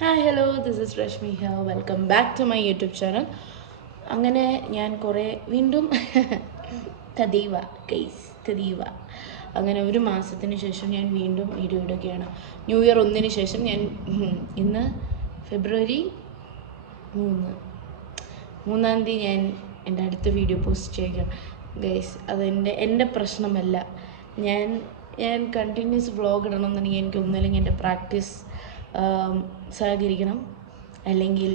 Hi hello this is Rashmi here welcome back to my YouTube channel. അങ്ങനെ ഞാൻ കുറേ വീണ്ടും തദീവ കേസ് തദീവ അങ്ങനെ ഒരു മാസത്തിന് ശേഷം ഞാൻ വീണ്ടും വീഡിയോ ഇടുകയാണ്. ന്യൂ ഇയർ 1 ശേഷം ഞാൻ ഇന്ന് ഫെബ്രുവരി 3 ഞാൻ എൻ്റെ അടുത്ത വീഡിയോ പോസ്റ്റ് ചെയ്യുകയാണ് ഗൈസ്. എൻ്റെ പ്രശ്നമല്ല. ഞാൻ കണ്ടിന്യൂസ് വ്ളോഗ് ഇടണമെന്നുണ്ടെങ്കിൽ എനിക്ക് ഒന്നുമില്ലെങ്കിൽ എൻ്റെ പ്രാക്ടീസ് സഹകരിക്കണം, അല്ലെങ്കിൽ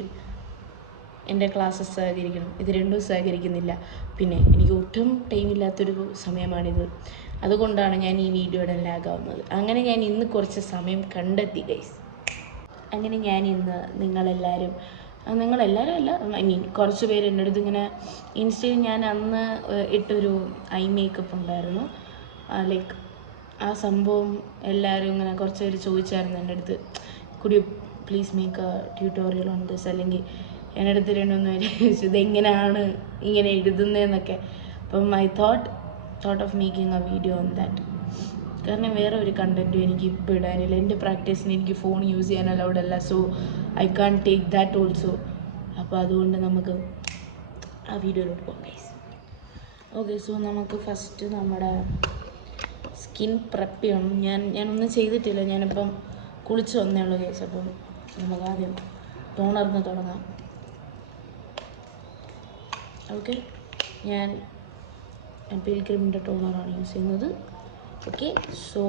എൻ്റെ ക്ലാസ്സസ് സഹകരിക്കണം. ഇത് രണ്ടും സഹകരിക്കുന്നില്ല. പിന്നെ എനിക്ക് ഒട്ടും ടൈമില്ലാത്തൊരു സമയമാണിത്. അതുകൊണ്ടാണ് ഞാൻ ഈ വീഡിയോ ഇടാൻ ലാഗാവുന്നത്. അങ്ങനെ ഞാൻ ഇന്ന് കുറച്ച് സമയം കണ്ടെത്തി ഗൈസ്. അങ്ങനെ ഞാൻ ഇന്ന് നിങ്ങളെല്ലാവരും അല്ല, കുറച്ച് പേര് എൻ്റെ അടുത്ത് ഇങ്ങനെ ഇൻസ്റ്റയിൽ ഞാൻ അന്ന് ഇട്ടൊരു ഐ മേക്കപ്പ് ഉണ്ടായിരുന്നു. ലൈക്ക് ആ സംഭവം എല്ലാവരും ഇങ്ങനെ കുറച്ച് പേര് ചോദിച്ചായിരുന്നു എൻ്റെ അടുത്ത്, could you please make A tutorial on this, അല്ലെങ്കിൽ എൻ്റെ അടുത്ത് 2-3 പേര് ചോദിച്ചത് എങ്ങനെയാണ് ഇങ്ങനെ എഴുതുന്നതെന്നൊക്കെ. അപ്പം I thought of making A video on that. കാരണം വേറെ ഒരു കണ്ടൻറ്റും എനിക്ക് ഇപ്പോൾ ഇടാനില്ല. എൻ്റെ പ്രാക്ടീസിന് എനിക്ക് ഫോൺ യൂസ് ചെയ്യാൻ അലൗഡ് അല്ല. So I can't take that also. അപ്പോൾ അതുകൊണ്ട് നമുക്ക് ആ വീഡിയോയിലോട്ട് പോകാം ഗൈസ്. ഓക്കെ, സോ നമുക്ക് ഫസ്റ്റ് നമ്മുടെ സ്കിൻ പ്രെപ്പ് ചെയ്യണം. ഞാനൊന്നും ചെയ്തിട്ടില്ല. ഞാനിപ്പം കുളിച്ച് വന്നേ ഉള്ളൂ ഗൈസ്. അപ്പം നമുക്ക് ആദ്യം ടോണറിന് തുടങ്ങാം. ഓക്കെ, ഞാൻ പിൽഗ്രിമിൻ്റെ ടോണറാണ് യൂസ് ചെയ്യുന്നത്. ഓക്കെ, സോ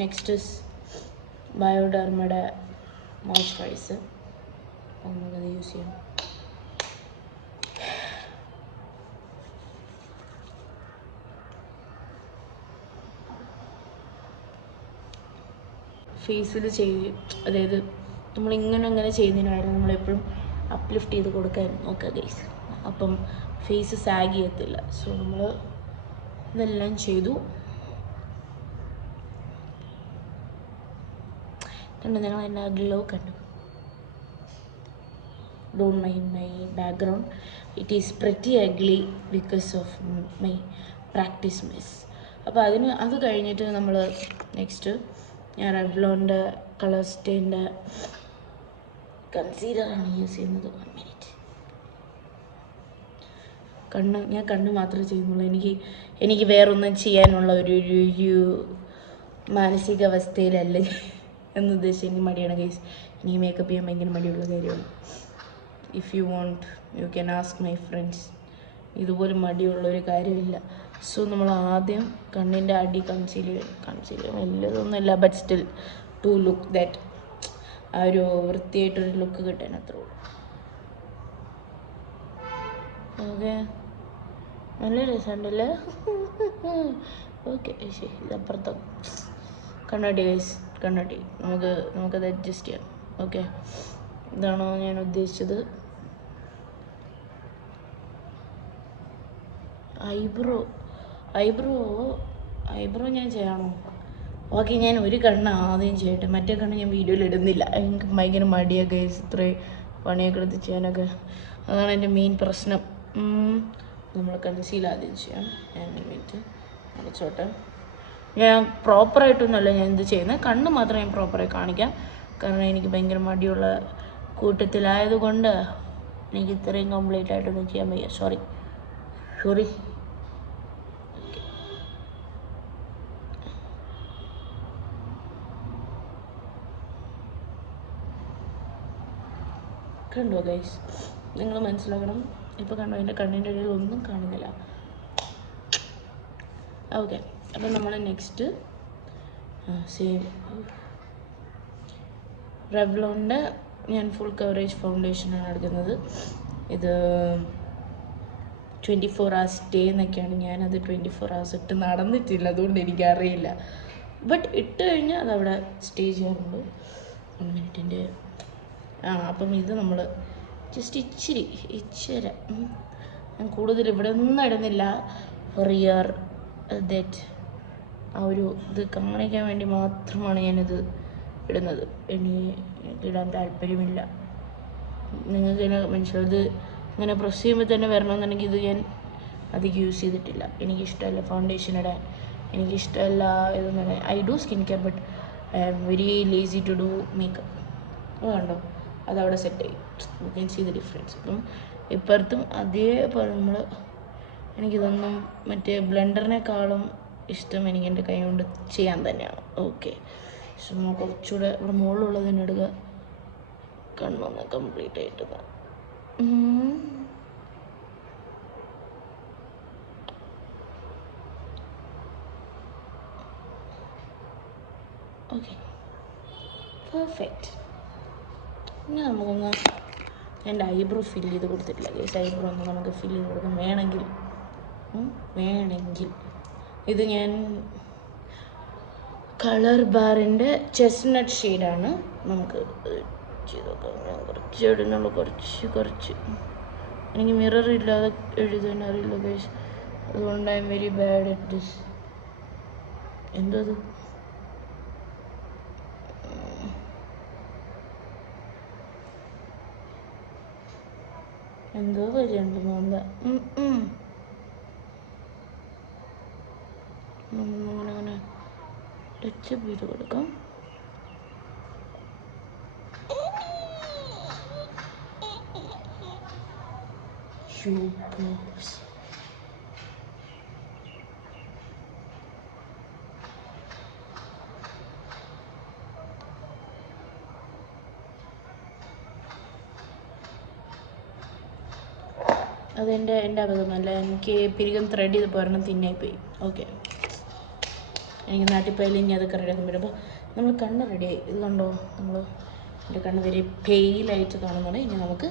നെക്സ്റ്റ് ഇസ് ബയോഡെർമയുടെ മോയ്സ്ചറൈസർ. നമുക്കത് യൂസ് ചെയ്യാം. ഫേസിൽ അതായത് നമ്മളിങ്ങനെ ചെയ്യുന്നതിനായിരുന്നു നമ്മളെപ്പോഴും അപ്ലിഫ്റ്റ് ചെയ്ത് കൊടുക്കാൻ നോക്കുക ഗൈസ്. അപ്പം ഫേസ് സാഗ് ചെയ്യത്തില്ല. സോ നമ്മൾ ഇതെല്ലാം ചെയ്തു. നിങ്ങൾ എൻ്റെ ഗ്ലോ കണ്ടു. Don't mind my background, it is pretty ugly because of my practice miss. അപ്പോൾ അത് കഴിഞ്ഞിട്ട് നമ്മൾ നെക്സ്റ്റ് ഞാൻ റെവ്ലോണിൻ്റെ കളർ സ്റ്റേൻ്റെ കൺസീലറാണ് യൂസ് ചെയ്യുന്നത്. 1 മിനിറ്റ്. ഞാൻ കണ്ണ് മാത്രമേ ചെയ്യുന്നുള്ളൂ. എനിക്ക് വേറൊന്നും ചെയ്യാനുള്ള ഒരു മാനസികാവസ്ഥയിലല്ല എന്നുദ്ദേശിച്ച് എനിക്ക് മടിയാണ് ഗൈസ്. എനിക്ക് മേക്കപ്പ് ചെയ്യാൻ ഭയങ്കര മടിയുള്ള കാര്യമാണ്. If you want you can ask my friends. ഇതുപോലെ മടിയുള്ളൊരു കാര്യമില്ല. സോ നമ്മൾ ആദ്യം കണ്ണിൻ്റെ അടി കൺസീൽ വലിയതൊന്നുമില്ല, but still to look that ആ ഒരു വൃത്തിയായിട്ടൊരു ലുക്ക് കിട്ടാൻ അത്രേ ഉള്ളൂ. ഓക്കെ, നല്ല രസമുണ്ടല്ലേ? ഓക്കെ, ശരി. ഇതപ്പുറത്ത് കണ്ണാടി ഗൈസ്, കണ്ണാടി നമുക്കത് അഡ്ജസ്റ്റ് ചെയ്യാം. ഓക്കെ, ഇതാണോ ഞാൻ ഉദ്ദേശിച്ചത്? ഐബ്രോ ഞാൻ ചെയ്യണോ? ഓക്കെ, ഞാൻ ഒരു കണ്ണ് ആദ്യം ചെയ്യട്ടെ. മറ്റേ കണ്ണ് ഞാൻ വീഡിയോയിൽ ഇടുന്നില്ല. എനിക്ക് ഭയങ്കര മടിയാണ് ഗൈസ് ഇത്രയും പണിയൊക്കെ എടുത്ത് ചെയ്യാനൊക്കെ. അതാണ് എൻ്റെ മെയിൻ പ്രശ്നം. നമ്മൾ കൺസീൽ ആദ്യം ചെയ്യാം. ഞാൻ വേണ്ടിയിട്ട് അടച്ചോട്ടെ. ഞാൻ പ്രോപ്പറായിട്ടൊന്നുമല്ല ഞാൻ ഇത് ചെയ്യുന്നത്. കണ്ണ് മാത്രം ഞാൻ പ്രോപ്പറായി കാണിക്കാം. കാരണം എനിക്ക് ഭയങ്കര മടിയുള്ള കൂട്ടത്തിലായതുകൊണ്ട് എനിക്ക് ഇത്രയും കംപ്ലീറ്റ് ആയിട്ടൊന്നും ചെയ്യാൻ വയ്യ. സോറി. കണ്ടോ ഗൈസ്? നിങ്ങൾ മനസ്സിലാക്കണം. ഇപ്പോൾ കണ്ടോ, എൻ്റെ കണ്ണിൻ്റെ ഇടയിൽ ഒന്നും കാണുന്നില്ല. ഓക്കെ, അപ്പം നമ്മൾ നെക്സ്റ്റ് സെയിം റെവ്ലോണിൻ്റെ ഞാൻ ഫുൾ കവറേജ് ഫൗണ്ടേഷനാണ് എടുക്കുന്നത്. ഇത് 24 hours സ്റ്റേ എന്നൊക്കെയാണ്. ഞാനത് 24 hours ഇട്ട് നടന്നിട്ടില്ല, അതുകൊണ്ട് എനിക്കറിയില്ല. ബട്ട് ഇട്ട് കഴിഞ്ഞാൽ അതവിടെ സ്റ്റേ ചെയ്യാറുണ്ട്. 1 മിനിറ്റിൻ്റെ അപ്പം ഇത് നമ്മൾ ജസ്റ്റ് ഇച്ചിരി ഞാൻ കൂടുതൽ ഇവിടെ ഒന്നും ഇടുന്നില്ല. ഫോർ യുവർ ദാറ്റ് ആ ഒരു ഇത് കാണിക്കാൻ വേണ്ടി മാത്രമാണ് ഞാനിത് ഇടുന്നത്. എനിക്കിടാൻ താല്പര്യമില്ല. നിങ്ങൾക്ക് തന്നെ മനസ്സിലാവും. ഇങ്ങനെ പ്രസ് ചെയ്യുമ്പോൾ തന്നെ വരണമെന്നുണ്ടെങ്കിൽ ഇത് ഞാൻ അധികം യൂസ് ചെയ്തിട്ടില്ല. എനിക്കിഷ്ടമല്ല ഫൗണ്ടേഷൻ ഇടാൻ. എനിക്കിഷ്ടമല്ല ഇതൊന്നും. I do skin care, but I am very lazy to do makeup. കണ്ടോ, അതവിടെ സെറ്റായി. You can see the difference. അപ്പം ഇപ്പുറത്തും അതേപോലെ നമ്മൾ എനിക്കിതൊന്നും മറ്റേ ബ്ലെൻഡറിനേക്കാളും ഇഷ്ടം എനിക്ക് എൻ്റെ കൈ കൊണ്ട് ചെയ്യാൻ തന്നെയാണ്. ഓക്കെ, സോ നമ്മൾ കുറച്ചുകൂടെ ഇവിടെ മുകളിലുള്ളത് തന്നെ എടുക്കുക. കണ്ണൊന്ന് കംപ്ലീറ്റ് ആയിട്ട് ഓക്കെ, പെർഫെക്റ്റ്. ഇനി നമുക്കൊന്ന് എൻ്റെ ഐബ്രോ ഫില്ല് ചെയ്ത് കൊടുത്തിട്ടില്ല ഗൈസ്. ഐബ്രോ ഒന്ന് നമുക്ക് ഫില്ല് ചെയ്ത് കൊടുക്കാം വേണമെങ്കിൽ. ഇത് ഞാൻ കളർ ബാറിൻ്റെ ചെസ്റ്റ്നട്ട് ഷെയ്ഡാണ്. നമുക്ക് ചെയ്ത് നോക്കാം. ഞാൻ കുറച്ച് ഇടുന്നുള്ളൂ, കുറച്ച്. എനിക്ക് മിറർ ഇല്ലാതെ എഴുതാൻ അറിയില്ല ഗൈസ്, അതുകൊണ്ട് I am very bad at this. എന്തോ അത് എന്തോ കാര്യമുണ്ട് മോന്ത. അങ്ങനെ ടച്ചപ്പ് ചെയ്ത് കൊടുക്കാം. അതെൻ്റെ അബദ്ധമല്ല, എനിക്ക് പിരികം ത്രെഡ് ചെയ്ത് പോരണം തിന്നായിപ്പോയി. ഓക്കെ, എനിക്ക് നാട്ടിപ്പോയാലും ഇനി അതൊക്കെ റെഡിയാക്കാൻ പറ്റും. അപ്പോൾ നമ്മൾ കണ്ണ് റെഡിയായി. ഇത് കണ്ടോ, എൻ്റെ കണ്ണ് വെരി പെയിലായിട്ട് കാണുന്നുണ്ട്. ഇനി നമുക്ക്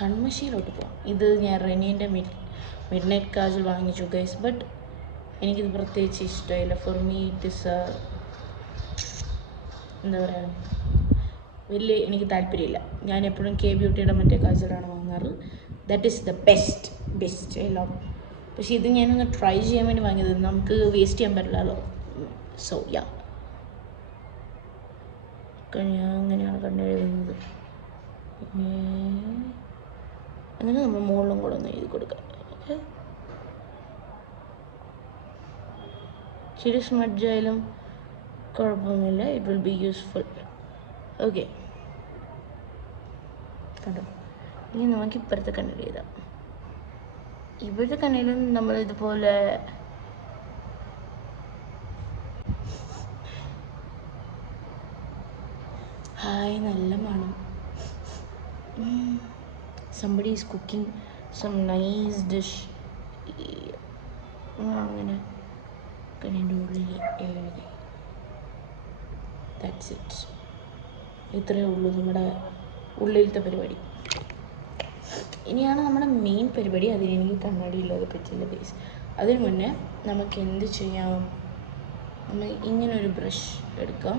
കൺമഷിയിലോട്ട് പോകാം. ഇത് ഞാൻ റെനീൻ്റെ മിഡ് നൈറ്റ് കാജൽ വാങ്ങിച്ചു ഗൈസ്, ബട്ട് എനിക്കിത് പ്രത്യേകിച്ച് ഇഷ്ടമായില്ല. ഫോർ മീ ഇറ്റ് ഇസ് എന്താ പറയുക, വലിയ എനിക്ക് താല്പര്യമില്ല. ഞാൻ എപ്പോഴും കെ ബ്യൂട്ടിയുടെ മറ്റേ കാജലാണ് വാങ്ങാറ്. That is the best I love. പക്ഷേ ഇത് ഞാനൊന്ന് ട്രൈ ചെയ്യാൻ വേണ്ടി വാങ്ങിയത്, നമുക്ക് വേസ്റ്റ് ചെയ്യാൻ പറ്റില്ലല്ലോ. സോ യാ, ഞാൻ അങ്ങനെയാണ് കണ്ടെഴുതുന്നത്. അങ്ങനെ നമ്മൾ മുകളിലും കൂടെ ഒന്ന് എഴുതി കൊടുക്കാം. ഓക്കെ, ഇച്ചിരി സ്മഡ്ജായാലും കുഴപ്പമൊന്നുമില്ല, it will be useful. Okay, കണ്ടോ. ഇനി നമുക്ക് ഇപ്പുറത്തെ കണ്ണിൽ എഴുതാം. ഇവിടുത്തെ കണ്ണിലും നമ്മൾ ഇതുപോലെ ഹായ് നല്ല മണം. somebody is cooking some nice dish. അങ്ങനെ കണ്ണിൻ്റെ ഉള്ളിൽ എഴുതി. That's it. ഇത്രയേ ഉള്ളൂ നമ്മുടെ ഉള്ളിലത്തെ പരിപാടി. ഇനിയാണ് നമ്മുടെ മെയിൻ പരിപാടി. അതിന് എനിക്ക് കണ്ണാടി ഇല്ലാതെ പറ്റില്ല ഗൈസ്. അതിന് മുന്നേ നമുക്ക് എന്ത് ചെയ്യാം, നമ്മൾ ഇങ്ങനൊരു ബ്രഷ് എടുക്കാം.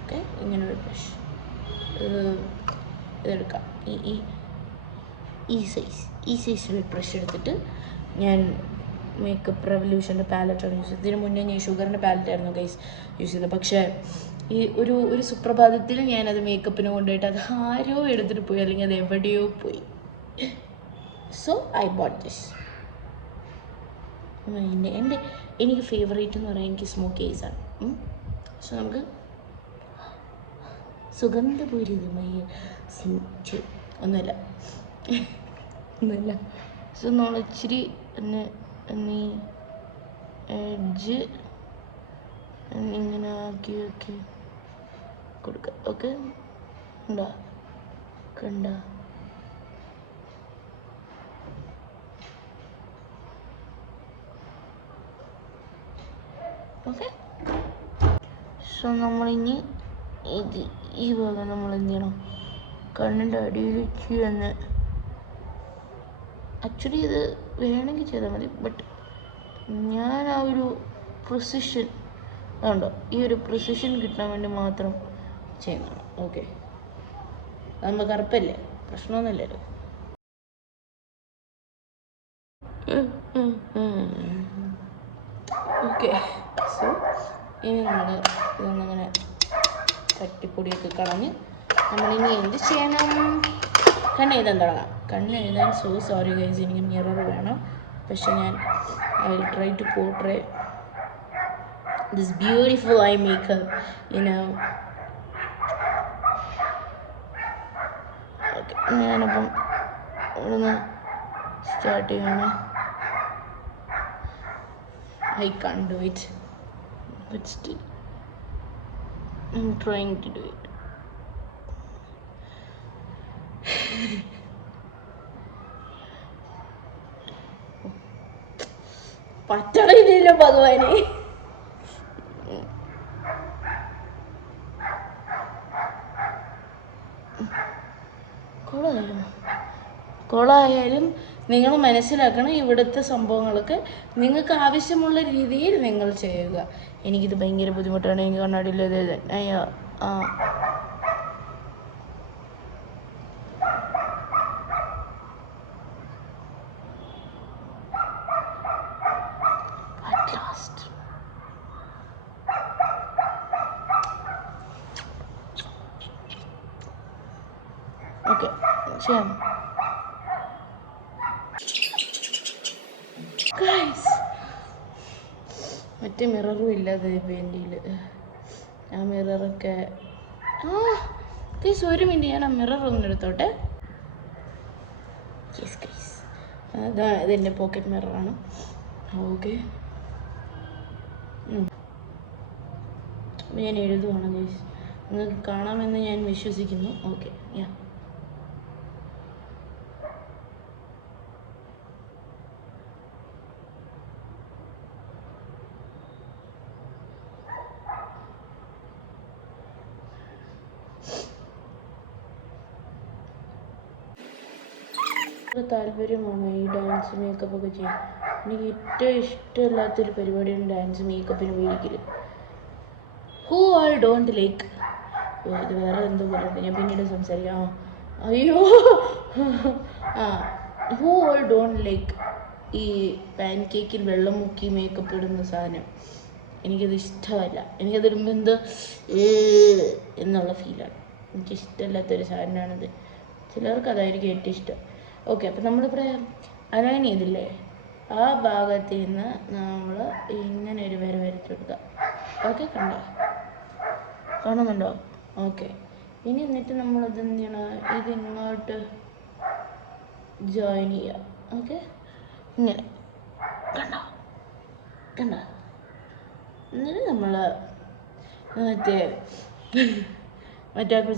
ഓക്കെ, ഇങ്ങനൊരു ബ്രഷ് ഇതെടുക്കാം. ഈ സൈസിൽ ബ്രഷ് എടുത്തിട്ട് ഞാൻ മേക്കപ്പ് റെവല്യൂഷൻ്റെ പാലറ്റാണ് യൂസ് ചെയ്തത്. ഇതിന് മുന്നേ ഞാൻ ഷുഗറിൻ്റെ പാലറ്റായിരുന്നു ഗൈസ് യൂസ് ചെയ്തത്. പക്ഷേ ഈ ഒരു സുപ്രഭാതത്തിൽ ഞാനത് മേക്കപ്പിന് കൊണ്ടുപോയിട്ട് അത് ആരോ എടുത്തിട്ട് പോയി, അല്ലെങ്കിൽ അത് എവിടെയോ പോയി. So I boat this. എനിക്ക് ഫേവറേറ്റ് എന്ന് പറയാൻ എനിക്ക് സ്മോക്കേസാണ്. സോ നമുക്ക് സുഗന്ധപൂരിതമായ ഒന്നുമില്ല. സോ നമ്മൾ ഇച്ചിരി എന്നീ എഡ്ജ് ഇങ്ങനെ ആക്കി കൊടുക്കുക. ഓക്കെ, കണ്ട ഓക്കെ. സോ നമ്മളിനി ഈ ഭാഗം നമ്മൾ എന്ത് ചെയ്യണം, കണ്ണിൻ്റെ അടിയിൽ വെച്ച് ആക്ച്വലി ഇത് വേണമെങ്കിൽ ചെയ്താൽ മതി, ബട്ട് ഞാൻ ആ ഒരു പ്രിസിഷൻ അതുണ്ടോ, ഈ ഒരു പ്രിസിഷൻ കിട്ടാൻ വേണ്ടി മാത്രം ചെയ്യുന്നതാണ്. ഓക്കെ, നമ്മൾ കറുപ്പല്ലേ, പ്രശ്നമൊന്നുമില്ലല്ലോ. ഓക്കെ, സോ ഇനി നമ്മൾ ഇതൊന്നങ്ങനെ തട്ടിപ്പൊടിയൊക്കെ കളഞ്ഞ് നമ്മളിനി എന്ത് ചെയ്യണം, കണ്ണെഴുതാൻ തുടങ്ങാം. കണ്ണെഴുതാൻ സോറി ഗൈസ്, എനിക്ക് മിറർ വേണം. പക്ഷെ ഞാൻ I will try to portray this beautiful eye makeup, you know. ഞാനപ്പം ഇവിടുന്ന് സ്റ്റാർട്ട് ചെയ്യണം. I can't do it, but still I'm trying to do it. പറ്റണില്ലല്ലോ ഭഗവാനെ. കോളായാലും നിങ്ങൾ മനസ്സിലാക്കണം, ഇവിടുത്തെ സംഭവങ്ങളൊക്കെ നിങ്ങൾക്ക് ആവശ്യമുള്ള രീതിയിൽ നിങ്ങൾ ചെയ്യുക. എനിക്കിത് ഭയങ്കര ബുദ്ധിമുട്ടാണ്. എനിക്ക് കണ്ണാടിയില്ലത് അയ്യോ. ഓക്കെ ചെയ്യാം. മറ്റേ മിററും ഇല്ലാതെ വേണ്ടിയിൽ ആ മിററൊക്കെ ഒരു മിനിറ്റ് ഞാൻ ആ മിറർ ഒന്ന് എടുത്തോട്ടെ. ഇതെൻ്റെ പോക്കറ്റ് മിററാണ്. ഓക്കെ, ഞാൻ എഴുതുവാണ് ഗൈസ്, നിങ്ങൾക്ക് കാണാമെന്ന് ഞാൻ വിശ്വസിക്കുന്നു. ഓക്കെ, യാ. താല്പര്യമാണ് ഈ ഡാൻസ് മേക്കപ്പ് ഒക്കെ ചെയ്യാൻ. എനിക്ക് ഏറ്റവും ഇഷ്ടമില്ലാത്തൊരു പരിപാടിയാണ് ഡാൻസ് മേക്കപ്പിന് പോയിരിക്കൽ. ഹൂ ആൾ ഡോണ്ട് ലൈക്ക്, ഇത് വേറെ എന്തോ പറയുന്നത്, ഞാൻ പിന്നീട് സംസാരിക്കാം. അയ്യോ, ഹൂ ആൾ ഡോണ്ട് ലൈക്ക് ഈ പാൻ കേക്കിൽ വെള്ളം മുക്കി മേക്കപ്പ് ഇടുന്ന സാധനം. എനിക്കത് ഇഷ്ടമല്ല. എനിക്കതിടുമ്പോൾ എന്തോ എന്നുള്ള ഫീലാണ്. എനിക്കിഷ്ടമില്ലാത്തൊരു സാധനമാണിത്. ചിലർക്ക് അതായിരിക്കും ഏറ്റവും ഇഷ്ടം. ഓക്കെ, അപ്പം നമ്മളിവിടെ അലൈൻ ചെയ്തില്ലേ, ആ ഭാഗത്ത് നിന്ന് നമ്മൾ ഇങ്ങനെ ഒരു വര വരച്ചു കൊടുക്കുക. ഓക്കെ, കാണുന്നുണ്ടോ? ഓക്കെ, ഇനി എന്നിട്ട് നമ്മളത് എന്ത് ചെയ്യണം, ഇതിങ്ങോട്ട് ജോയിൻ ചെയ്യുക. ഓക്കെ, ഇങ്ങനെ കണ്ടോ? എന്നിട്ട് നമ്മൾ മറ്റേ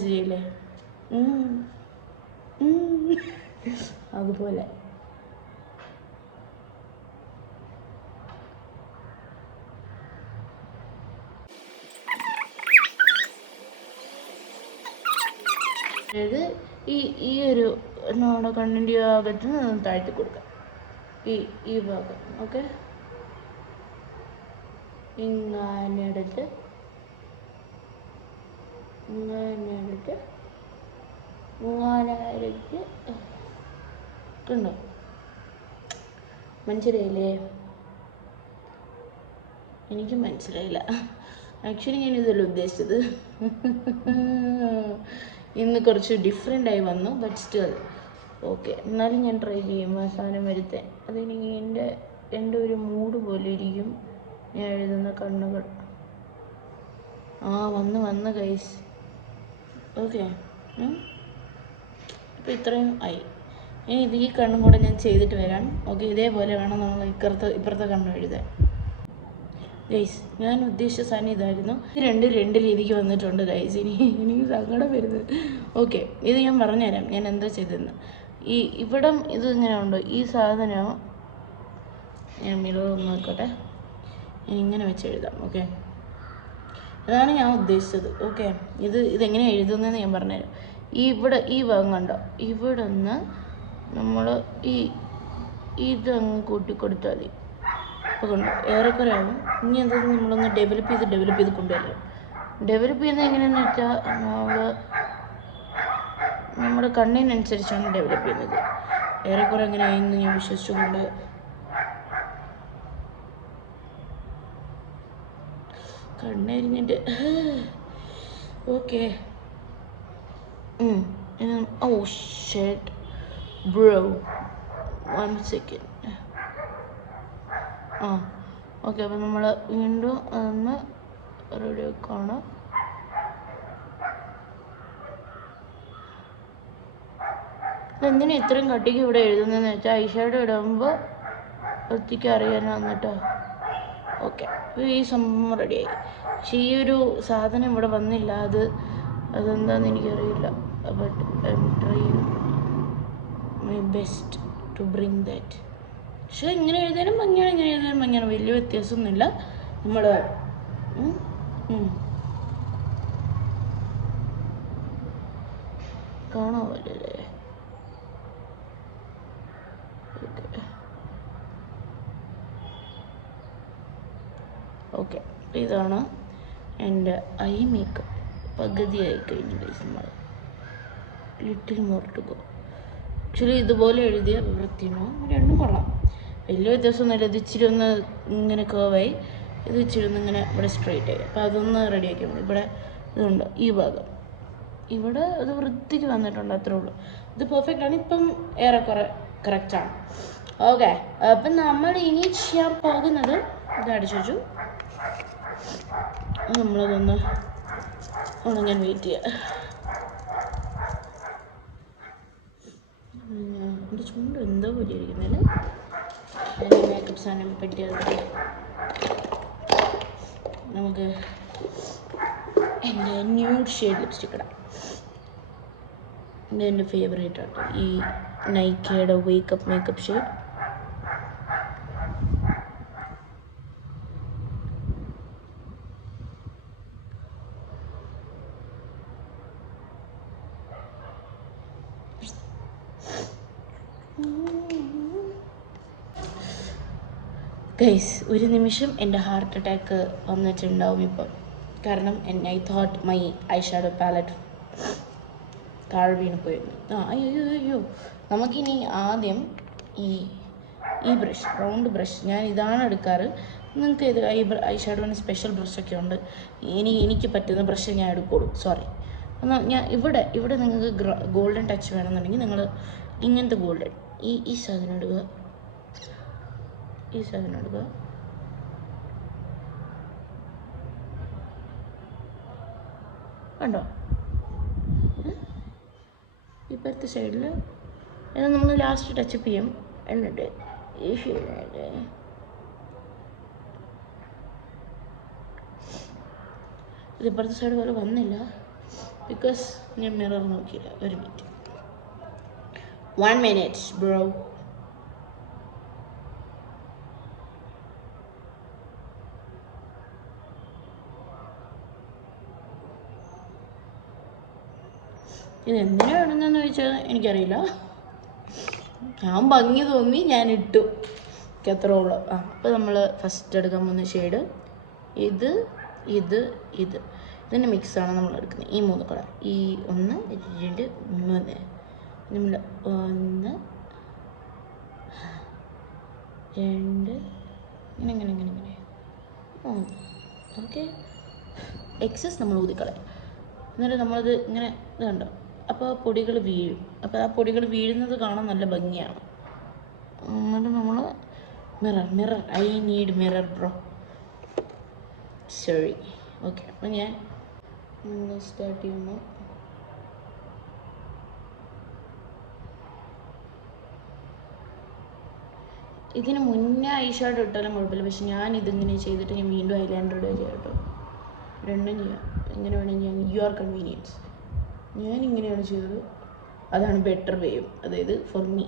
ചെയ്യില്ലേ, അതുപോലെ അതായത് ഈ ഒരു നമ്മുടെ കണ്ണിൻ്റെ ഭാഗത്ത് നിന്ന് താഴ്ത്തി കൊടുക്കാം, ഈ ഭാഗം. ഓക്കെ, ഇങ്ങനെ എടുത്ത് കണ്ടോ? മനസ്സിലായില്ലേ? എനിക്ക് മനസ്സിലായില്ല. ആക്ച്വലി ഞാൻ ഇതല്ല ഉദ്ദേശിച്ചത്. ഇന്ന് കുറച്ച് ഡിഫറെൻ്റായി വന്നു, ബട്ട് സ്റ്റിൽ ഓക്കെ. എന്നാലും ഞാൻ ട്രൈ ചെയ്യും അവസാനം വരുത്താൻ. അതെനിക്ക് എൻ്റെ ഒരു മൂഡ് പോലെ ഇരിക്കും ഞാൻ എഴുതുന്ന കണ്ണുകൾ. വന്ന് ഗൈസ്. ഓക്കെ, അപ്പോൾ ഇത്രയും ആയി. ഇനി ഇത് ഈ കണ്ണും കൂടെ ഞാൻ ചെയ്തിട്ട് വരാം. ഓക്കെ, ഇതേപോലെ വേണം നമ്മൾ ഇപ്പുറത്തെ കണ്ണും എഴുതാൻ. ഗൈസ്, ഞാൻ ഉദ്ദേശിച്ച സാധനം ഇതായിരുന്നു. ഇത് രണ്ട് രീതിക്ക് വന്നിട്ടുണ്ട് ഗൈസ്. എനിക്ക് സങ്കടം വരുന്നത്. ഓക്കെ, ഇത് ഞാൻ പറഞ്ഞുതരാം ഞാൻ എന്താ ചെയ്തതെന്ന്. ഇവിടം ഇത് ഇങ്ങനെ ഉണ്ടോ, ഈ സാധനം ഞാൻ മിറർ ഒന്ന് നോക്കട്ടെ. ഞാൻ ഇങ്ങനെ വെച്ച് എഴുതാം. ഓക്കെ, അതാണ് ഞാൻ ഉദ്ദേശിച്ചത്. ഓക്കെ, ഇതെങ്ങനെയാണ് എഴുതുന്നതെന്ന് ഞാൻ പറഞ്ഞുതരാം. ഈ ഭാഗം കണ്ടോ, ഇവിടെ നിന്ന് നമ്മൾ ഇതങ്ങ് കൂട്ടിക്കൊടുത്താൽ മതി. അപ്പോൾ കണ്ടോ, ഏറെക്കുറെ ആവും. ഇനി എന്താ നമ്മളൊന്ന് ഡെവലപ്പ് ചെയ്ത് കൊണ്ടുവരാം. ഡെവലപ്പ് ചെയ്യുന്നത് എങ്ങനെയാണെന്ന് വെച്ചാൽ നമ്മുടെ കണ്ണിനനുസരിച്ചാണ് ഡെവലപ്പ് ചെയ്യുന്നത്. ഏറെക്കുറെ എങ്ങനെയായെന്ന് ഞാൻ വിശ്വസിച്ചുകൊണ്ട് കണ്ണരിഞ്ഞിട്ട് okay. Oh shit bro, 1 second. Okay, അപ്പം നമ്മൾ വീണ്ടും അതൊന്ന് റെഡി ആക്കണം. ഇതെന്തിനാ ഇത്രയും കട്ടിക്ക് ഇവിടെ എഴുതുന്നതെന്ന് വെച്ചാൽ ഐഷാഡോ ഇടുമ്പോൾ ഒത്തിക്ക് അറിയാനാണ് കേട്ടോ. ഓക്കെ, ഈ സംഭവം റെഡിയായി. പക്ഷേ ഈ ഒരു സാധനം ഇവിടെ വന്നില്ല. അതെന്താണെന്ന് എനിക്കറിയില്ല. But I'm trying my best to bring that. പക്ഷേ ഇങ്ങനെ എഴുതാനും ഭംഗിയാണ്, ഇങ്ങനെ എഴുതാനും ഭംഗിയാണ്. വലിയ വ്യത്യാസമൊന്നുമില്ല. നമ്മൾ കാണാമല്ലേ? ഓക്കെ, ഇതാണ് എൻ്റെ ഐ മേക്കപ്പ്. പകുതിയായി കഴിഞ്ഞു ഗൈസ്. നമ്മൾ little more to go. Actually ഇതുപോലെ എഴുതിയ വൃത്തിയാണോ? രണ്ടും കൊള്ളാം, വലിയ വ്യത്യാസമൊന്നുമില്ല. ഇത് ഇച്ചിരി ഒന്ന് ഇങ്ങനെ കേവായി, ഇത് ഇച്ചിരി ഒന്ന് ഇങ്ങനെ ഇവിടെ സ്ട്രെയിറ്റ് ആയി. അപ്പോൾ അതൊന്ന് റെഡിയാക്കിയാൽ മതി. ഇവിടെ ഇതുണ്ട്, ഈ ഭാഗം ഇവിടെ അത് വൃത്തിക്ക് വന്നിട്ടുണ്ട്, അത്രേ ഉള്ളൂ. ഇത് പെർഫെക്റ്റ് ആണ്, ഇപ്പം ഏറെക്കുറെ കറക്റ്റാണ്. ഓക്കെ, അപ്പം നമ്മൾ ഇനി ചെയ്യാൻ പോകുന്നത് ഇത് അടിച്ചു വെച്ചു. നമ്മളതൊന്ന് ഉണങ്ങാൻ വെയിറ്റ് ചെയ്യുക. എൻ്റെ ചുണ്ട് എന്തോ പോലെ ഇരിക്കുന്നല്ലേ. മേക്കപ്പ് സാധനം പറ്റിയത് നമുക്ക് എൻ്റെ ന്യൂഡ് ഷെയ്ഡ് ലിപ്സ്റ്റിക് ഇടാം. എൻ്റെ ഫേവറേറ്റ് ആട്ടോ ഈ നൈക്കയുടെ വേക്കപ്പ് മേക്കപ്പ് ഷെയ്ഡ്. ഗൈസ്, ഒരു നിമിഷം എൻ്റെ ഹാർട്ട് അറ്റാക്ക് വന്നിട്ടുണ്ടാവും ഇപ്പം. കാരണം I thought my eye shadow palette താഴെ വീണ് പോയിരുന്നു. അയ്യോ. നമുക്കിനി ആദ്യം ഈ ബ്രഷ്, റൗണ്ട് ബ്രഷ്, ഞാൻ ഇതാണ് എടുക്കാറ്. നിങ്ങൾക്ക് ഇത് ഐ ഷാഡോന് സ്പെഷ്യൽ ബ്രഷൊക്കെ ഉണ്ട്. എനിക്ക് പറ്റുന്ന ബ്രഷ് ഞാൻ എടുക്കുള്ളൂ. സോറി. എന്നാൽ ഇവിടെ നിങ്ങൾക്ക് ഗോൾഡൻ ടച്ച് വേണമെന്നുണ്ടെങ്കിൽ നിങ്ങൾ ഇങ്ങനത്തെ ഗോൾഡൻ ഈ സാധനം എടുക്കുക. കണ്ടോ? ഇപ്പോഴത്തെ സൈഡിൽ എന്നാൽ നമ്മൾ ലാസ്റ്റ് ടച്ചപ്പ് ചെയ്യും. എന്നിട്ട് ഈ ഷെയ്ഡിനായിട്ട് ഇതിപ്പോഴത്തെ സൈഡ് പോലെ വന്നില്ല, ബിക്കോസ് ഞാൻ മിറർ നോക്കിയില്ല. ഒരു മിനിറ്റ്, 1 minute ബ്രോ. ഇതെന്തിനാണ് ഇടുന്നതെന്ന് ചോദിച്ചാൽ എനിക്കറിയില്ല. ഞാൻ ഭംഗി തോന്നി, ഞാൻ ഇട്ടു. എനിക്ക് അത്രേ ഉള്ളൂ. അപ്പോൾ നമ്മൾ ഫസ്റ്റ് എടുക്കാൻ പോകുന്ന ഷെയ്ഡ് ഇതിൻ്റെ മിക്സാണ് നമ്മൾ എടുക്കുന്നത്. ഈ 3 കളർ, ഈ 1 2 3, നമ്മൾ 1 2 ഇങ്ങനെ 3. ഓക്കെ, എക്സസ് നമ്മൾ ഊതിക്കളയും. എന്നിട്ട് നമ്മളത് ഇങ്ങനെ ഇത് കണ്ടോ, അപ്പോൾ പൊടികൾ വീഴും. അപ്പോൾ ആ പൊടികൾ വീഴുന്നത് കാണാൻ നല്ല ഭംഗിയാണ്. എന്നിട്ട് നമ്മൾ mirror I need mirror bro. Sorry. Okay, അപ്പോൾ ഞാൻ സ്റ്റാർട്ട് ചെയ്യുമ്പോൾ ഇതിന് മുന്നേ ഐ ഷാഡോ ഇട്ടാലും കുഴപ്പമില്ല. പക്ഷെ ഞാൻ ഇതിങ്ങനെ ചെയ്തിട്ട് ഞാൻ വീണ്ടും ഐലൈനർ ഇടുക ചെയ്യാം കേട്ടോ. രണ്ടും ചെയ്യാം, എങ്ങനെ വേണമെങ്കിൽ ഞാൻ യുവർ കൺവീനിയൻസ്. ഞാൻ ഇങ്ങനെയാണ് ചെയ്തത്, അതാണ് ബെറ്റർ വേയും. അതായത് ഫോർ മീ,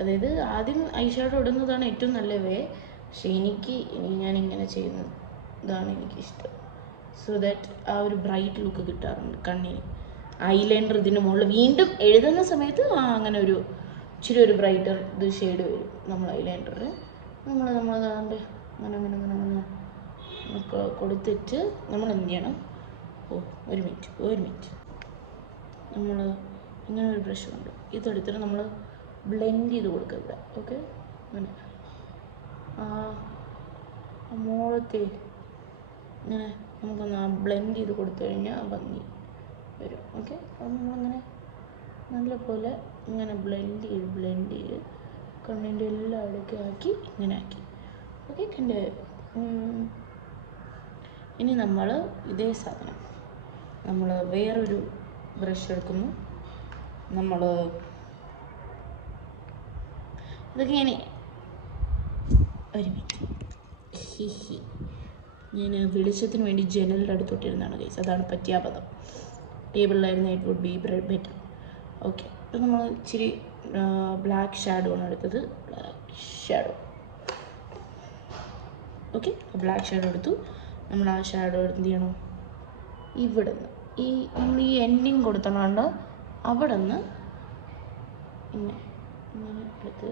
അതായത് ആദ്യം ഐ ഷാഡോ ഇടുന്നതാണ് ഏറ്റവും നല്ല വേ. പക്ഷെ ഞാനിങ്ങനെ ചെയ്യുന്നത് ഇതാണ് എനിക്കിഷ്ടം. സോ ദാറ്റ് ആ ഒരു ബ്രൈറ്റ് ലുക്ക് കിട്ടാറുണ്ട് കണ്ണിന്. ഐലൈനർ ഇതിന് മുകളിൽ വീണ്ടും എഴുതുന്ന സമയത്ത് അങ്ങനെ ഇച്ചിരി ഒരു ബ്രൈറ്റർ ഷെയ്ഡ് വരും നമ്മൾ ഐലൈനറിൽ. നമ്മളതാണ്ട് അങ്ങനെ കൊടുത്തിട്ട് നമ്മൾ എന്ത് ചെയ്യണം? ഒരു മിനിറ്റ്. നമ്മൾ ഇങ്ങനെ ഒരു ബ്രഷ് ഉണ്ട്, ഇതെടുത്തിട്ട് നമ്മൾ ബ്ലെൻഡ് ചെയ്ത് കൊടുക്കുക ഇവിടെ. ഓക്കെ, അങ്ങനെ മോളത്തെ ഇങ്ങനെ നമുക്കൊന്ന് ബ്ലെൻഡ് ചെയ്ത് കൊടുത്തു കഴിഞ്ഞാൽ ഭംഗി വരും. ഓക്കെ, അപ്പം നമ്മളങ്ങനെ നല്ലപോലെ ഇങ്ങനെ ബ്ലെൻഡ് ചെയ്ത് കണ്ണിൻ്റെ എല്ലാ ഇടയ്ക്കും ആക്കി ഇങ്ങനെ ആക്കി. ഓക്കെ, കണ്ട്. ഇനി നമ്മൾ ഇതേ സാധനം നമ്മൾ വേറൊരു ബ്രഷ് എടുക്കുന്നു. നമ്മൾ ഇതൊക്കെ ഞാൻ ഒരു മിനിറ്റ് ഞാൻ വെളിച്ചത്തിന് വേണ്ടി ജനലിൻ്റെ അടുത്തോട്ടിരുന്നാണ് ഗൈസ്. അതാണ് പറ്റിയ പദം. ടേബിളിലായിരുന്നു it would be better. Okay, അപ്പോൾ നമ്മൾ ഇച്ചിരി ബ്ലാക്ക് ഷാഡോ ആണ് എടുത്തത്. Black shadow. Okay, black shadow എടുത്തു. നമ്മൾ ആ ഷാഡോ എടുത്ത് എന്ത് ചെയ്യണം, ഇവിടെ നിന്ന് നമ്മൾ ഈ എൻഡിങ് കൊടുത്തണോണ്ട് അവിടെ നിന്ന് ഇങ്ങനെ എടുത്ത്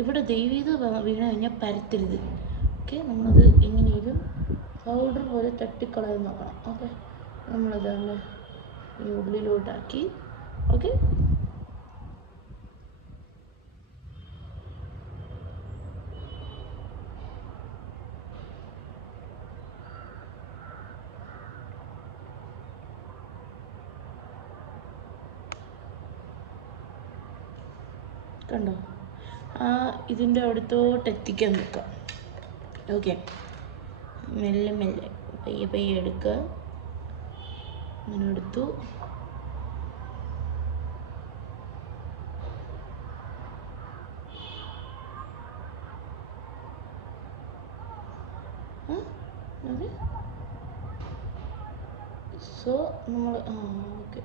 ഇവിടെ ദൈവീത് വീണ് കഴിഞ്ഞാൽ പരത്തരുത്. ഓക്കെ, നമ്മളത് എങ്ങനെയും പൗഡർ പോലെ തട്ടിക്കളയാൻ നോക്കണം. ഓക്കെ, നമ്മളതാണ് ഈ ഉള്ളിലോട്ടാക്കി. ഓക്കെ, കണ്ടോ, ഇതിൻ്റെ അടുത്തോട്ട് എത്തിക്കാൻ നോക്കാം. ഓക്കെ, മെല്ലെ മെല്ലെ പയ്യെ പയ്യെ എടുക്കുക. അങ്ങനെ എടുത്തു. സോ നമ്മൾ ഓക്കെ,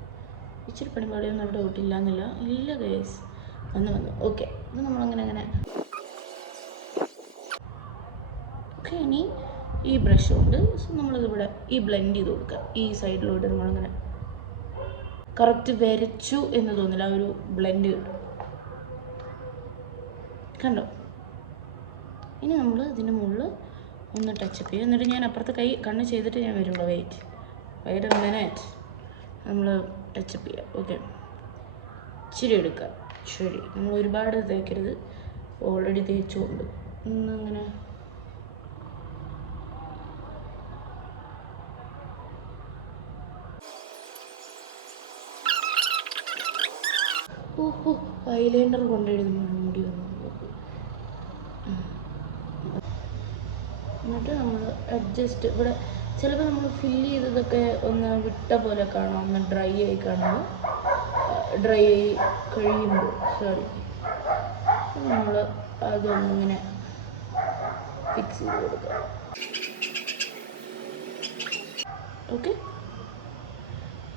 ഇച്ചിരി പണിപാടിയൊന്നും അവിടെ ഔട്ടില്ല എന്നില്ല. ഇല്ല ഗൈസ്, വന്നു. ഓക്കെ, ഇത് നമ്മളങ്ങനെ ഓക്കെ. ഇനി ഈ ബ്രഷ് കൊണ്ട് നമ്മളിതിവിടെ ഈ ബ്ലെൻഡ് ചെയ്ത് കൊടുക്കുക. ഈ സൈഡിലോട്ട് നമ്മളങ്ങനെ കറക്റ്റ് വരച്ചു എന്ന് തോന്നില്ല, ഒരു ബ്ലെൻഡ് കിട്ടും. കണ്ടോ? ഇനി നമ്മൾ ഇതിൻ്റെ മുകളിൽ ഒന്ന് ടച്ചപ്പ് ചെയ്യും. എന്നിട്ട് ഞാൻ അപ്പുറത്തെ കണ്ണ് ചെയ്തിട്ട് ഞാൻ വരുള്ളൂ. Wait a minute. നമ്മൾ ടച്ചപ്പ് ചെയ്യാം. ഓക്കെ, ഇച്ചിരി എടുക്കുക. ശരി, നമ്മൾ ഒരുപാട് തേക്കരുത്, ഓൾറെഡി തേച്ചുകൊണ്ട്. ഇങ്ങനെ ഐലൈനർ കൊണ്ടെഴുതുമ്പോൾ മുടി വന്നു. എന്നിട്ട് നമ്മൾ അഡ്ജസ്റ്റ് ഇവിടെ ചിലപ്പോൾ നമ്മൾ ഫില്ല് ചെയ്തതൊക്കെ ഒന്ന് വിട്ട പോലെ കാണാം, ഒന്ന് ഡ്രൈ ആയി കാണുമ്പോൾ. ഡ്രൈ ആയി കഴിയുമ്പോൾ നമ്മൾ അതൊന്നിങ്ങനെ ഫിക്സ് ചെയ്ത് കൊടുക്കുക. ഓക്കെ,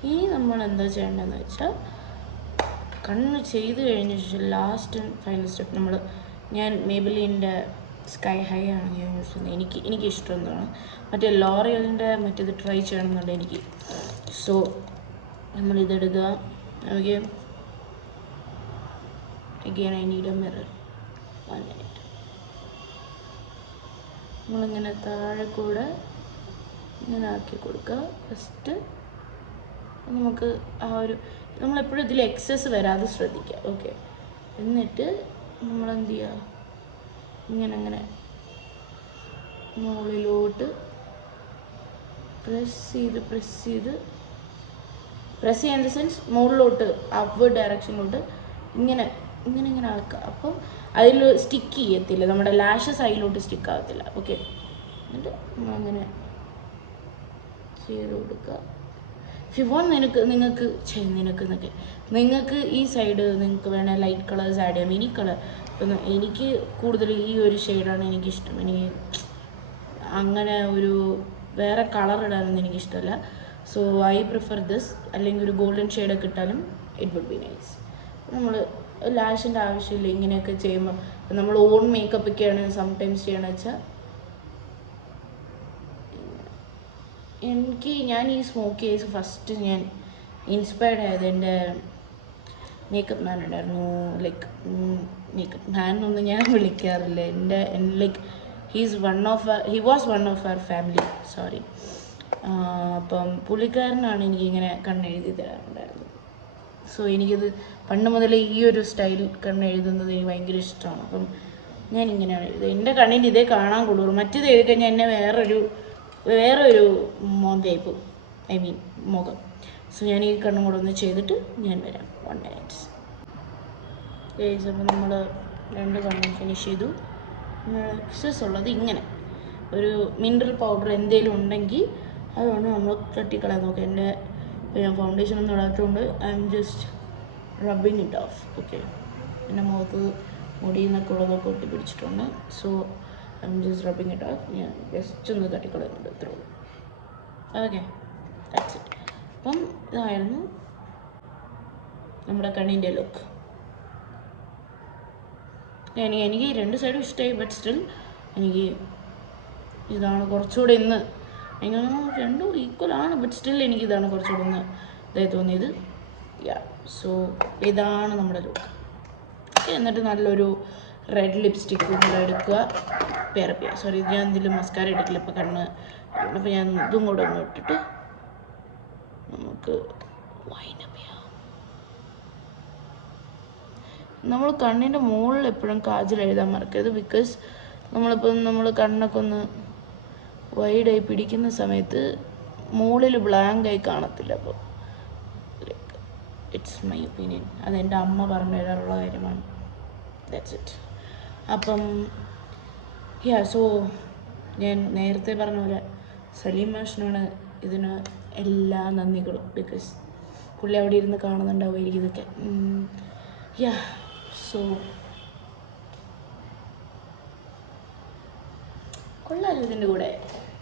ഇനി നമ്മൾ എന്താ ചെയ്യേണ്ടതെന്ന് വെച്ചാൽ കണ്ണ് ചെയ്ത് കഴിഞ്ഞ ശേഷം ലാസ്റ്റ് ഫൈനൽ സ്റ്റെപ്പ് ഞാൻ മേബിലിൻ്റെ സ്കൈ ഹൈ ആണ് ഞാൻ യൂസ് ചെയ്യുന്നത്. എനിക്ക് ഇഷ്ടം എന്താണ് മറ്റേ ലോറിയലിൻ്റെ മറ്റേത് ട്രൈ ചെയ്യണമെന്നുണ്ട് എനിക്ക്. സോ നമ്മളിതെടുക്കുക. Okay, again I need a mirror. 1 minute. നമ്മളിങ്ങനെ താഴെ കൂടെ ഇങ്ങനെ ആക്കി കൊടുക്കുക. ഫസ്റ്റ് നമുക്ക് നമ്മളെപ്പോഴും ഇതിൽ എക്സസ് വരാതെ ശ്രദ്ധിക്കുക. ഓക്കെ, എന്നിട്ട് നമ്മളെന്ത് ചെയ്യുക, ഇങ്ങനെ മുകളിലോട്ട് പ്രസ് ചെയ്ത് ഇൻ ദ സെൻസ് മുകളിലോട്ട് അപ്വേർഡ് ഡയറക്ഷനിലോട്ട് ഇങ്ങനെ ആക്കുക. അപ്പം അതിൽ സ്റ്റിക്ക് ചെയ്യത്തില്ല, നമ്മുടെ ലാഷസ് അതിലോട്ട് സ്റ്റിക്ക് ആകത്തില്ല. ഓക്കെ, എന്നിട്ട് നമ്മളങ്ങനെ ചെയ്ത് കൊടുക്കുക. ഫിവോൺ നിങ്ങൾക്ക് ഈ സൈഡ് നിങ്ങൾക്ക് വേണേൽ ലൈറ്റ് കളേഴ്സ് ആഡ് ചെയ്യാം. എനിക്ക് കൂടുതൽ ഈ ഒരു ഷെയ്ഡാണ് എനിക്കിഷ്ടം. എനിക്ക് അങ്ങനെ ഒരു വേറെ കളർ ഇടാനൊന്നും എനിക്കിഷ്ടമല്ല. So I prefer this. അല്ലെങ്കിൽ ഒരു ഗോൾഡൻ ഷെയ്ഡൊക്കെ ഇട്ടാലും ഇറ്റ് വുഡ് ബി നൈസ്. നമ്മൾ ലാഷിൻ്റെ ആവശ്യമില്ല. ഇങ്ങനെയൊക്കെ ചെയ്യുമ്പോൾ നമ്മൾ ഓൺ മേക്കപ്പ് ഒക്കെയാണ് സംടൈംസ് ചെയ്യണമെന്ന് വെച്ചാൽ ഞാൻ ഈ സ്മോക്കി ഐസ് ഫസ്റ്റ് ഞാൻ ഇൻസ്പയർഡ് ആയത് എൻ്റെ മേക്കപ്പ് മാൻ ഉണ്ടായിരുന്നു. ലൈക്ക് മേക്കപ്പ് മാൻ എന്നൊന്നും ഞാൻ വിളിക്കാറില്ല. Like he was one of our family. Sorry. അപ്പം പുള്ളിക്കാരനാണ് എനിക്കിങ്ങനെ കണ്ണെഴുതി തരാറുണ്ടായിരുന്നത്. സോ എനിക്കത് പണ്ട് മുതലേ ഈ ഒരു സ്റ്റൈൽ കണ്ണെഴുതുന്നത് എനിക്ക് ഭയങ്കര ഇഷ്ടമാണ്. അപ്പം ഞാൻ ഇങ്ങനെയാണ് എഴുതുന്നത്. എൻ്റെ കണ്ണിന് ഇതേ കാണാൻ കൊള്ളുള്ളൂ. മറ്റേത് എഴുതി കഴിഞ്ഞാൽ എന്നെ വേറൊരു മോന്തയായിപ്പോൾ, മുഖം. സോ ഞാൻ ഈ കണ്ണും കൂടെ ഒന്ന് ചെയ്തിട്ട് ഞാൻ വരാം. 1 minute. അപ്പോൾ നമ്മൾ 2 കണ്ണും ഫിനിഷ് ചെയ്തു. എക്സസ് ഉള്ളത് ഇങ്ങനെ ഒരു മിനറൽ പൗഡർ എന്തെങ്കിലും ഉണ്ടെങ്കിൽ അതുകൊണ്ട് നമ്മൾ തട്ടിക്കളയാൻ നോക്കാം. ഞാൻ ഫൗണ്ടേഷൻ ഒന്നും ഇടാത്തതുകൊണ്ട് I'm just rubbing it off. Okay, പിന്നെ മുഖത്ത് മുടിയിൽ നിന്നൊക്കെ ഉള്ളതൊക്കെ ഒട്ടി പിടിച്ചിട്ടുണ്ട്. So I'm just rubbing it off. ഞാൻ ജസ്റ്റ് ഒന്ന് തട്ടിക്കളയുന്നുണ്ട്, ഇത്രേ ഉള്ളൂ. Okay, that's it. അപ്പം ഇതായിരുന്നു നമ്മുടെ കണ്ണിൻ്റെ ലുക്ക്. എനിക്ക് ഈ രണ്ട് സൈഡും ഇഷ്ടമായി, ബട്ട് സ്റ്റിൽ എനിക്ക് ഇതാണ് കുറച്ചുകൂടെ ഇന്ന്, എനിക്ക് രണ്ടും ഈക്വലാണ്, ബട്ട് സ്റ്റിൽ എനിക്കിതാണ് കുറച്ചുകൂടെ ഇന്ന് ഇതായി തോന്നിയത്. സോ ഇതാണ് നമ്മുടെ ലുക്ക്. എന്നിട്ട് നല്ലൊരു റെഡ് ലിപ്സ്റ്റിക്കും കൂടെ എടുക്കുക, പെയറപ്പ്. സോറി, ഞാൻ എന്തെങ്കിലും മസ്കാര ഇട്ടിട്ടില്ല ഇപ്പോൾ കണ്ണ്. അപ്പോൾ ഞാൻ ഇതും കൂടെ ഒന്ന് ഇട്ടിട്ട് നമുക്ക് വൈൻഡപ്പ് ചെയ്യാം. നമ്മൾ കണ്ണിൻ്റെ മുകളിൽ എപ്പോഴും കാജൽ എഴുതാൻ മറക്കരുത്. ബിക്കോസ് നമ്മൾ കണ്ണൊക്കെ ഒന്ന് വൈഡായി പിടിക്കുന്ന സമയത്ത് മുകളിൽ ബ്ലാങ്കായി കാണത്തില്ല. അപ്പോൾ ഇറ്റ്സ് മൈ ഒപ്പീനിയൻ. അതെൻ്റെ അമ്മ പറഞ്ഞു തരാറുള്ള കാര്യമാണ്. That's it. അപ്പം സോ ഞാൻ നേരത്തെ പറഞ്ഞ പോലെ സലീം മാഷിനാണ് ഇതിന് എല്ലാ നന്ദികളും. ബിക്കോസ് പുള്ളി അവിടെ ഇരുന്ന് കാണുന്നുണ്ടാവുമായിരിക്കും ഇതൊക്കെ. സോ കൊള്ളാമല്ലോ. ഇതിൻ്റെ കൂടെ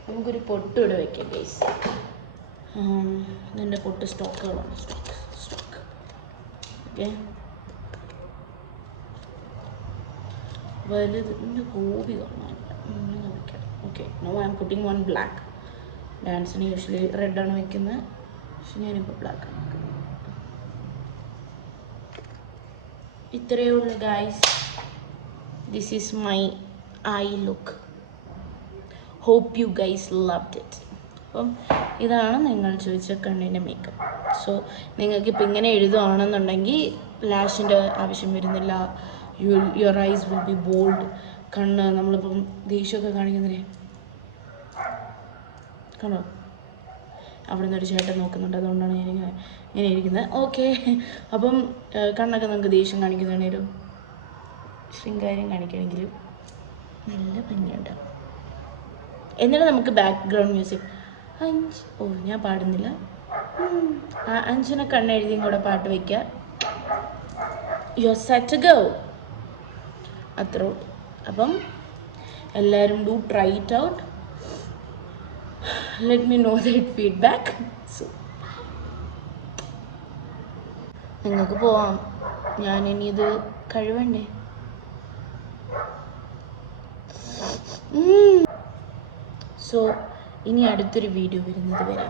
നമുക്കൊരു പൊട്ട് ഇവിടെ വയ്ക്കാം ഗൈസ്. ഇതിൻ്റെ പൊട്ട് സ്റ്റോക്കുകളുണ്ട്. Stock okay. വലുതിൻ്റെ കോപി കാണാനില്ല, വയ്ക്കാം. Okay, no I'm putting one black. ഡാൻസിന് യൂഷ്വലി റെഡാണ് വയ്ക്കുന്നത്, പക്ഷെ ഞാനിപ്പോൾ ബ്ലാക്കാണ് വയ്ക്കുന്നത്. ഇത്രയേ ഉള്ളൂ guys. This is my eye look. Hope you guys loved it. അപ്പം ഇതാണ് നിങ്ങൾ ചോദിച്ച കണ്ണിൻ്റെ മേക്കപ്പ്. സോ നിങ്ങൾക്കിപ്പോൾ ഇങ്ങനെ എഴുതുകയാണെന്നുണ്ടെങ്കിൽ ലാഷിൻ്റെ ആവശ്യം വരുന്നില്ല. Your eyes will be bold. കണ്ണ് നമ്മളിപ്പം ദേഷ്യമൊക്കെ കാണിക്കുന്നതിന് കണ്ടോ, അവിടെ നിന്നൊരു ചേട്ടൻ നോക്കുന്നുണ്ട്, അതുകൊണ്ടാണ് ഞാനിങ്ങനെ ഇങ്ങനെ ഇരിക്കുന്നത്. ഓക്കെ, അപ്പം കണ്ണൊക്കെ നമുക്ക് ദേഷ്യം കാണിക്കുന്നതാണേലും ശൃംഗാരം കാണിക്കണമെങ്കിലും നല്ല ഭംഗിയുണ്ടാവും. എന്നിട്ട് നമുക്ക് ബാക്ക്ഗ്രൗണ്ട് മ്യൂസിക് ഞാൻ പാടുന്നില്ല. അഞ്ചിനെ കണ്ണെഴുതിയും കൂടെ പാട്ട് വയ്ക്കുക. You are set to go. അത്രേ ഉള്ളൂ. അപ്പം എല്ലാവരും do try it out. Let me know that feedback. So നിങ്ങൾക്ക് പോവാം, ഞാനിനി ഇത് കഴിവണ്ടേ. സോ ഇനി അടുത്തൊരു വീഡിയോ വരുന്നത് വരെ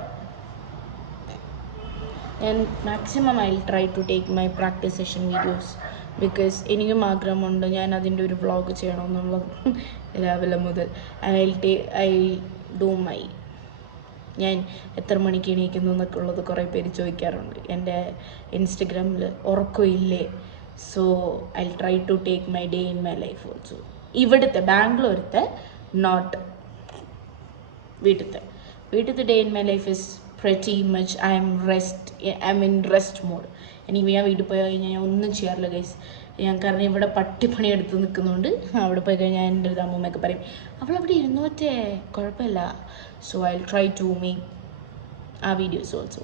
ഞാൻ maximum I will try to take my practice session videos. Because എനിക്കും ആഗ്രഹമുണ്ട് ഞാൻ അതിൻ്റെ ഒരു വ്ളോഗ് ചെയ്യണമെന്നുള്ളത്. രാവിലെ മുതൽ ഐ ഡു മൈ, ഞാൻ എത്ര മണിക്ക് എണീക്കുന്നു എന്നൊക്കെ ഉള്ളത് കുറേ പേര് ചോദിക്കാറുണ്ട് എൻ്റെ ഇൻസ്റ്റഗ്രാമിൽ. ഉറക്കമില്ലേ? So I try to take my day in my life also. ഇവിടുത്തെ ബാംഗ്ലൂരത്തെ, നോട്ട് വീട്ടിലത്തെ day in my life is pretty much I'm in rest mode. എനിക്ക് ഞാൻ വീട്ടിൽ പോയി കഴിഞ്ഞാൽ ഞാൻ ഒന്നും ചെയ്യാറില്ല ഗൈസ്. കാരണം ഇവിടെ പട്ടിപ്പണി എടുത്ത് നിൽക്കുന്നുണ്ട്. അവിടെ പോയി കഴിഞ്ഞാൽ എൻ്റെ ഒരു അമ്മൂമ്മയൊക്കെ പറയും അവളവിടെ ഇരുന്നു പറ്റേ കുഴപ്പമില്ല. So I try to make ആ വീഡിയോസ് ഓൾസോ.